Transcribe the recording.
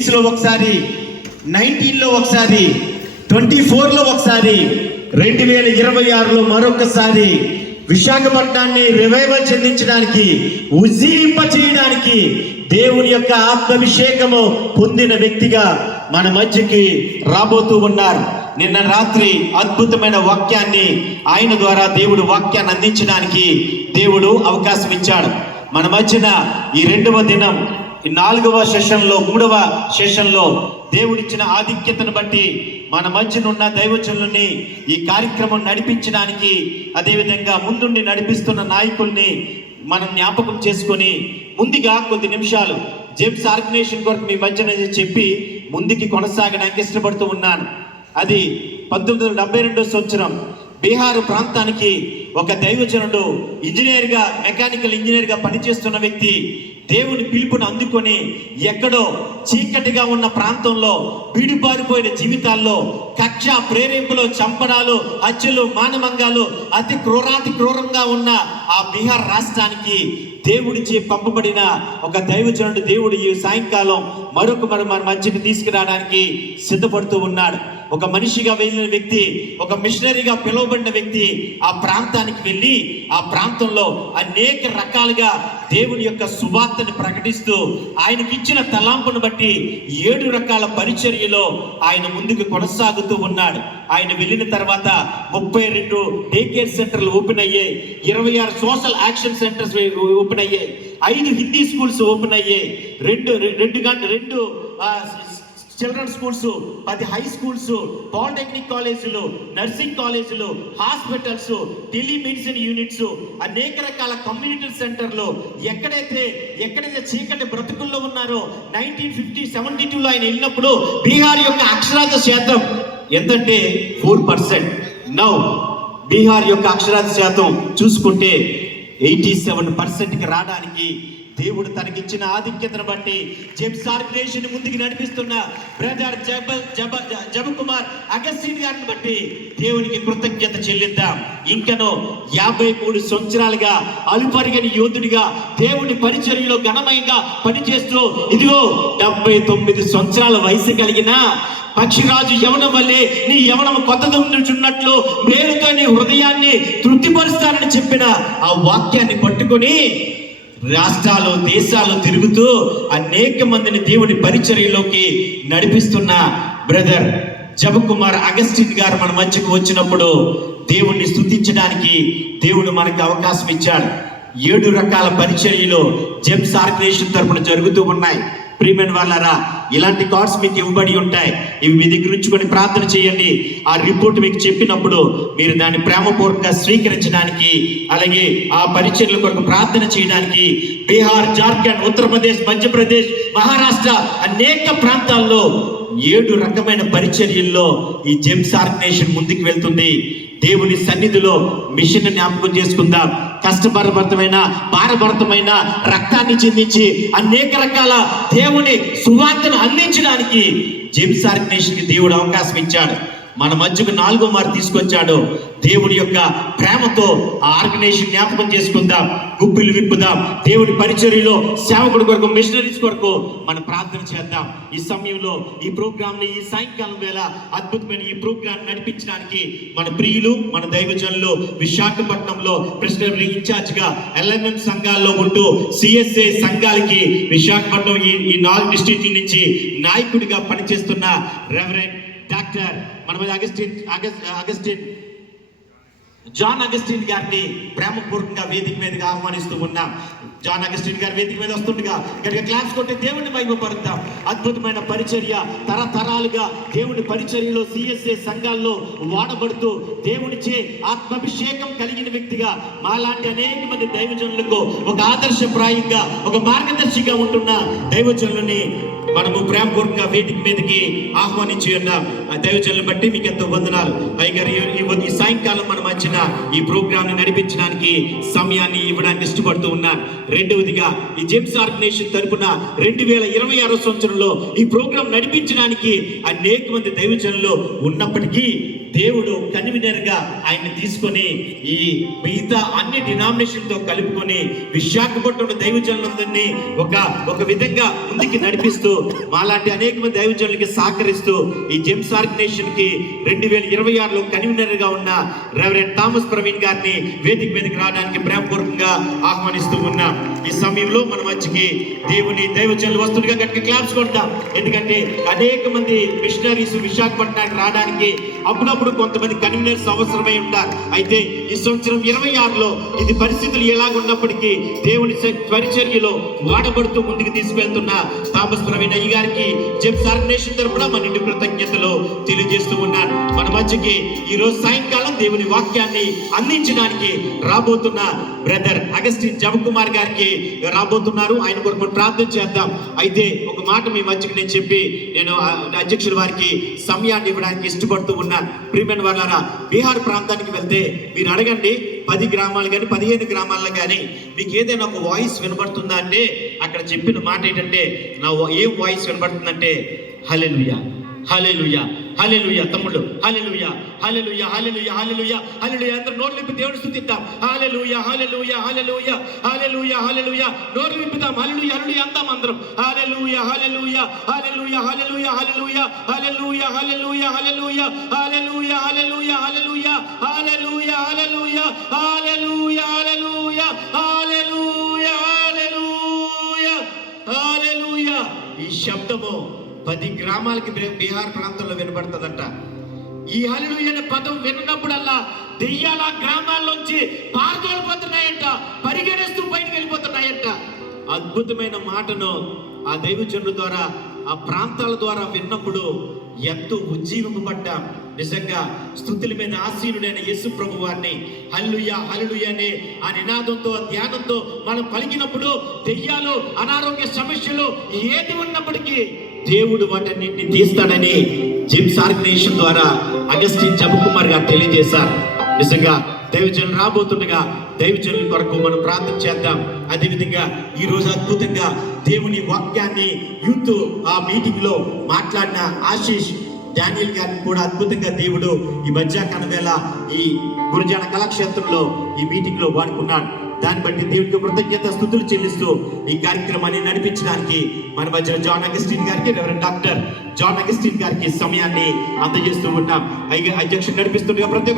లో ఒకసారి 19లో ఒకసారి 24లో ఒకసారి 2026లో మరొకసారి విశాఖపట్నాన్ని రివైవల్ చెందించడానికి ఉజ్జీవింప చేయడానికి దేవుని యొక్క ఆత్మాభిషేకము పొందిన వ్యక్తిగా మన మధ్యకి రాబోతూ ఉన్నారు. నిన్న రాత్రి అద్భుతమైన వాక్యాన్ని ఆయన ద్వారా దేవుడు వాక్యాన్ని అందించడానికి దేవుడు అవకాశం ఇచ్చాడు. మన మధ్యన ఈ రెండవ దినం 4వ సెషన్లో 3వ సెషన్లో దేవుడిచ్చిన ఆధిక్యతను బట్టి మన మధ్యనున్న దైవజనుల్ని ఈ కార్యక్రమం నడిపించడానికి, అదేవిధంగా ముందుండి నడిపిస్తున్న నాయకుల్ని మనం జ్ఞాపకం చేసుకొని ముందుగా కొద్ది నిమిషాలు జేమ్స్ ఆర్గనైజేషన్ కొరకు మీ మధ్యన చెప్పి ముందుకి కొనసాగడానికి ఇష్టపడుతూ ఉన్నాను. అది 1972 సంవత్సరం బీహార్ ప్రాంతానికి ఒక దైవజనుడు ఇంజనీర్గా, మెకానికల్ ఇంజనీర్గా పనిచేస్తున్న వ్యక్తి దేవుని పిలుపును అందుకొని ఎక్కడో చీకటిగా ఉన్న ప్రాంతంలో బీడుపారిపోయిన జీవితాల్లో కక్ష, ప్రేరేపులు, చంపడాలు, హత్యలు, మానవంగాలు అతి క్రూరంగా ఉన్న ఆ బీహార్ రాష్ట్రానికి దేవుడిచే పంపబడిన ఒక దైవజనుడు దేవుడు ఈ సాయంకాలం మన మధ్యకి తీసుకురావడానికి సిద్ధపడుతూ ఉన్నాడు. ఒక మనిషిగా వెళ్ళిన వ్యక్తి, ఒక మిషనరీగా పిలువబడిన వ్యక్తి ఆ ప్రాంతానికి వెళ్ళి ఆ ప్రాంతంలో అనేక రకాలుగా దేవుని యొక్క సువార్తని ప్రకటిస్తూ ఆయనకి ఇచ్చిన తలాంపును బట్టి 7 రకాల పరిచర్యలో ఆయన ముందుకు కొనసాగుతూ ఉన్నాడు. ఆయన వెళ్ళిన తర్వాత 32 డే కేర్ సెంటర్లు ఓపెన్ అయ్యాయి, 26 సోషల్ యాక్షన్ సెంటర్స్ ఓపెన్ అయ్యాయి, 5 హిందీ స్కూల్స్ ఓపెన్ అయ్యాయి, 2 children schools, 10 high schools, polytechnic కాలేజీలు, నర్సింగ్ కాలేజీలు, హాస్పిటల్స్, టెలిమెడిసిన్ యూనిట్స్, అనేక రకాల కమ్యూనిటీ సెంటర్లు. ఎక్కడైతే చీకటి బ్రతుకుల్లో ఉన్నారో 1972లో ఆయన వెళ్ళినప్పుడు బీహార్ యొక్క అక్షరాస్యత శాతం ఎంతంటే 4%. నౌ బీహార్ యొక్క అక్షరాస్యత శాతం చూసుకుంటే 87%కి రావడానికి దేవుడు తనకిచ్చిన ఆధిక్యతను బట్టి జేమ్స్ ఆర్గనైజేషన్ ముందుకు నడిపిస్తున్న బ్రదర్ జబకుమార్ అగస్టిన్ గారిని బట్టి దేవునికి కృతజ్ఞత చెల్లిద్దాం. ఇంకనో 53 సంవత్సరాలుగా అలుపరిగని యోధుడిగా దేవుని పరిచర్యలో ఘనమయంగా పనిచేస్తూ ఇదిగో 79 సంవత్సరాల వయసు కలిగిన పక్షిరాజు యవనం వల్లే నీ యవనం కొత్తదున్నట్లు మేలుతో నీ హృదయాన్ని తృప్తిపరుస్తానని చెప్పిన ఆ వాక్యాన్ని పట్టుకొని రాష్ట్రాలు, దేశాలు తిరుగుతూ అనేక మందిని దేవుడి పరిచర్యలోకి నడిపిస్తున్న బ్రదర్ జబకుమార్ అగస్టిన్ గారు మన మధ్యకు వచ్చినప్పుడు దేవుణ్ణి స్తుతించడానికి దేవుడు మనకు అవకాశం ఇచ్చాడు. 7 రకాల పరిచర్యలు జేమ్స్ ఆర్గనైజేషన్ తరపున జరుగుతూ ఉన్నాయి. ప్రియమైన వాళ్ళారా, ఇలాంటి కార్డ్స్ మీకు ఇవ్వబడి ఉంటాయి. ఇవి మీ దగ్గర ఉంచుకొని ప్రార్థన చేయండి. ఆ రిపోర్ట్ మీకు చెప్పినప్పుడు మీరు దాన్ని ప్రేమపూర్వకంగా స్వీకరించడానికి, అలాగే ఆ పరిచర్యల కొరకు ప్రార్థన చేయడానికి బీహార్, జార్ఖండ్, ఉత్తరప్రదేశ్, మధ్యప్రదేశ్, మహారాష్ట్ర అనేక ప్రాంతాల్లో 7 రకమైన పరిచర్యల్లో ఈ జేమ్స్ ఆర్గనైజేషన్ ముందుకు వెళ్తుంది. దేవుని సన్నిధిలో మిషన్ జ్ఞాపకం చేసుకుందాం. కష్టభరితమైన, భారభరితమైన రక్తాన్ని చెందించి అనేక రకాల దేవుని సువార్తను అందించడానికి జేమ్స్ ఆర్గనైజేషన్కి దేవుడు అవకాశం ఇచ్చాడు. మన మధ్యకు 4వ మారు తీసుకొచ్చాడు. దేవుడి యొక్క ప్రేమతో ఆ ఆర్గనైజేషన్ జ్ఞాపకం చేసుకుందాం, గుప్పిలు విప్పుదాం. దేవుడి పరిచర్యలో సేవకుడి కొరకు, మిషనరీస్ కొరకు మనం ప్రార్థన చేద్దాం. ఈ సమయంలో ఈ ప్రోగ్రామ్ని, ఈ సాయంకాలం వేళ అద్భుతమైన ఈ ప్రోగ్రామ్ నడిపించడానికి మన ప్రియులు, మన దైవజనులు విశాఖపట్నంలో ప్రెసిడెంట్ ఇన్ఛార్జ్గా LMM సంఘాల్లో ఉంటూ CSA సంఘాలకి విశాఖపట్నం ఈ 4 డిస్ట్రిక్ట్ల నుంచి నాయకుడిగా పనిచేస్తున్న రెవరెండ్ డాక్టర్ జాన్ అగస్టిన్ గారిని ప్రేమపూర్వకంగా వేదిక మీదగా ఆహ్వానిస్తూ ఉన్నాం. జాన్ అగస్టిన్ గారు వేదిక మీద వస్తుండగా గట్టిగా క్లాప్స్ కొట్టి దేవుని మహిమపరుద్దాం. అద్భుతమైన పరిచర్య, తరతరాలుగా దేవుని పరిచర్యలో CSA సంఘాల్లో వాడబడుతూ దేవునిచే ఆత్మాభిషేకం కలిగిన వ్యక్తిగా మాలాంటి అనేక మంది దైవజనులకు ఒక ఆదర్శప్రాయంగా, ఒక మార్గదర్శిగా ఉంటున్న దైవజనులని మనము ప్రేమపూర్వకంగా వేదిక మీదకి ఆహ్వానించి ఉన్నాం. ఆ దైవజనులను బట్టి మీకు ఎంతో వందనాలు. అయ్యగారు ఈ సాయంకాలం మన మధ్యన ఈ ప్రోగ్రామ్ ని నడిపించడానికి సమయాన్ని ఇవ్వడానికి ఇష్టపడుతూ ఉన్నాను. రెండవదిగా ఈ జేమ్స్ ఆర్గనైజేషన్ తరపున 2026 సంవత్సరంలో ఈ ప్రోగ్రాం నడిపించడానికి అనేక మంది దైవజనులు ఉన్నప్పటికీ దేవుడు కన్వీనర్ గా ఆయన్ని తీసుకొని ఈ మిగతా అన్ని డినామినేషన్ తో కలుపుకొని విశాఖపట్నం దైవజనులందరినీ ఒక విధంగా ముందుకి నడిపిస్తూ మాలాంటి అనేక మంది దైవజనులకి సహకరిస్తూ ఈ జెమ్స్ ఆర్గనైజేషన్ కి 2026లో కన్వీనర్ గా ఉన్న రెవరెండ్ థామస్ ప్రవీణ్ గారిని వేదిక మీదకి రావడానికి ప్రేమపూర్వకంగా ఆహ్వానిస్తూ ఉన్నాం. ఈ సమయంలో మన మధ్యకి దేవుని దైవజనులు వస్తుండగా గట్టిగా క్లాప్స్ కొడతాం. ఎందుకంటే అనేక మంది మిషనరీస్ విశాఖపట్నానికి రావడానికి అప్పుడప్పుడు కొంతమంది కన్వీనర్స్ అవసరమై ఉంటారు. అయితే ఈ సంవత్సరం 26లో ఇది పరిస్థితులు ఎలాగున్నప్పటికీ దేవుని పరిచర్యలో వాడబడుతూ ముందుకు తీసుకెళ్తున్న థామస్ ప్రవీణ్ అయ్య గారికి జెమ్స్ ఆర్గనైజేషన్ తరపున మన నిండు కృతజ్ఞతలు తెలియజేస్తూ ఉన్నాను. మన మధ్యకి ఈ రోజు సాయంకాలం దేవుని వాక్యాన్ని అందించడానికి రాబోతున్న బ్రదర్ అగస్టిన్ జవకుమార్ గారికి రాబోతున్నారు. ఆయన కొరకు ప్రార్థన చేద్దాం. అయితే ఒక మాట మీ మధ్యకి నేను చెప్పి నేను అధ్యక్షుల వారికి సమయాన్ని ఇవ్వడానికి ఇష్టపడుతూ ఉన్నాను. ప్రియమైన వాళ్ళారా, బీహార్ ప్రాంతానికి వెళ్తే మీరు అడగండి 10 గ్రామాలు కానీ 15 గ్రామాల్లో కానీ మీకు ఏదైనా ఒక వాయిస్ వినబడుతుందా అంటే అక్కడ చెప్పిన మాట ఏంటంటే ఏం వాయిస్ వినబడుతుందంటే హల్లెలూయా హల్లెలూయా హల్లెలూయా. తమ్ముళ్ళు హల్లెలూయా హల్లెలూయా హల్లెలూయా హల్లెలూయా హల్లెలూయా. అందరూ నోరు విప్పి దేవుని స్తుతిద్దాం. హల్లెలూయా హల్లెలూయా హల్లెలూయా హల్లెలూయా హల్లెలూయా. నోరు విప్పుదాం. హల్లెలూయా హల్లెలూయా అందాం అందరం. హల్లెలూయా హల్లెలూయా హల్లెలూయా హల్లెలూయా హల్లెలూయా హల్లెలూయా హల్లెలూయా హల్లెలూయా హల్లెలూయా హల్లెలూయా హల్లెలూయా హల్లెలూయా హల్లెలూయా హల్లెలూయా హల్లెలూయా హల్లెలూయా హల్లెలూయా హల్లెలూయా. ఈ శబ్దము 10 గ్రామాలకి బీహార్ ప్రాంతంలో వినబడుతుందంట. ఈ హల్లెలూయా అనే పదం విన్నప్పుడల్లా దెయ్యాల గ్రామాల్లోంచి పారిపోతున్నాయంట, పరిగెడేస్తూ బయటికి వెళ్ళిపోతున్నాయంట. అద్భుతమైన మాటను ఆ దైవజనుల ద్వారా ఆ ప్రాంతాల ద్వారా విన్నప్పుడు ఎంతో ఉజ్జీవింపబడ్డాం. నిజంగా స్తుతుల మీద ఆసీనుడైన యేసు ప్రభు వారిని హల్లెలూయా హల్లెలూయా అనే ఆ నినాదంతో ధ్యానంతో మనం పలికినప్పుడు దెయ్యాలు, అనారోగ్య సమస్యలు ఏది ఉన్నప్పటికీ దేవుడు వాటన్నింటిని తీస్తాడని జెమ్స్ ఆర్గనైజేషన్ ద్వారా అగస్టిన్ జవకుమార్ గారు తెలియజేశారు. నిజంగా దైవజనులు రాబోతుండగా దైవజనుల కొరకు మనం ప్రార్థన చేద్దాం. అదేవిధంగా ఈ రోజు అద్భుతంగా దేవుని వాక్యాన్ని యూత్ ఆ మీటింగ్ లో మాట్లాడిన ఆశీష్ డానియల్ గారిని కూడా అద్భుతంగా దేవుడు ఈ మధ్యాహ్న వేళ ఈ గురుజాన కళాక్షేత్రంలో ఈ మీటింగ్ లో వాడుకున్నాడు. దాన్ని బట్టి దేవుడికి కృతజ్ఞత స్తుతులు చెల్లిస్తూ ఈ కార్యక్రమాన్ని నడిపించడానికి మన మధ్య జాన్ అగస్టిన్ గారికి రెవరెండ్ డాక్టర్ జాన్ అగస్టిన్ గారికి సమయాన్ని అందజేస్తూ ఉన్నాం. అధ్యక్షుడు నడిపిస్తుండగా ప్రతి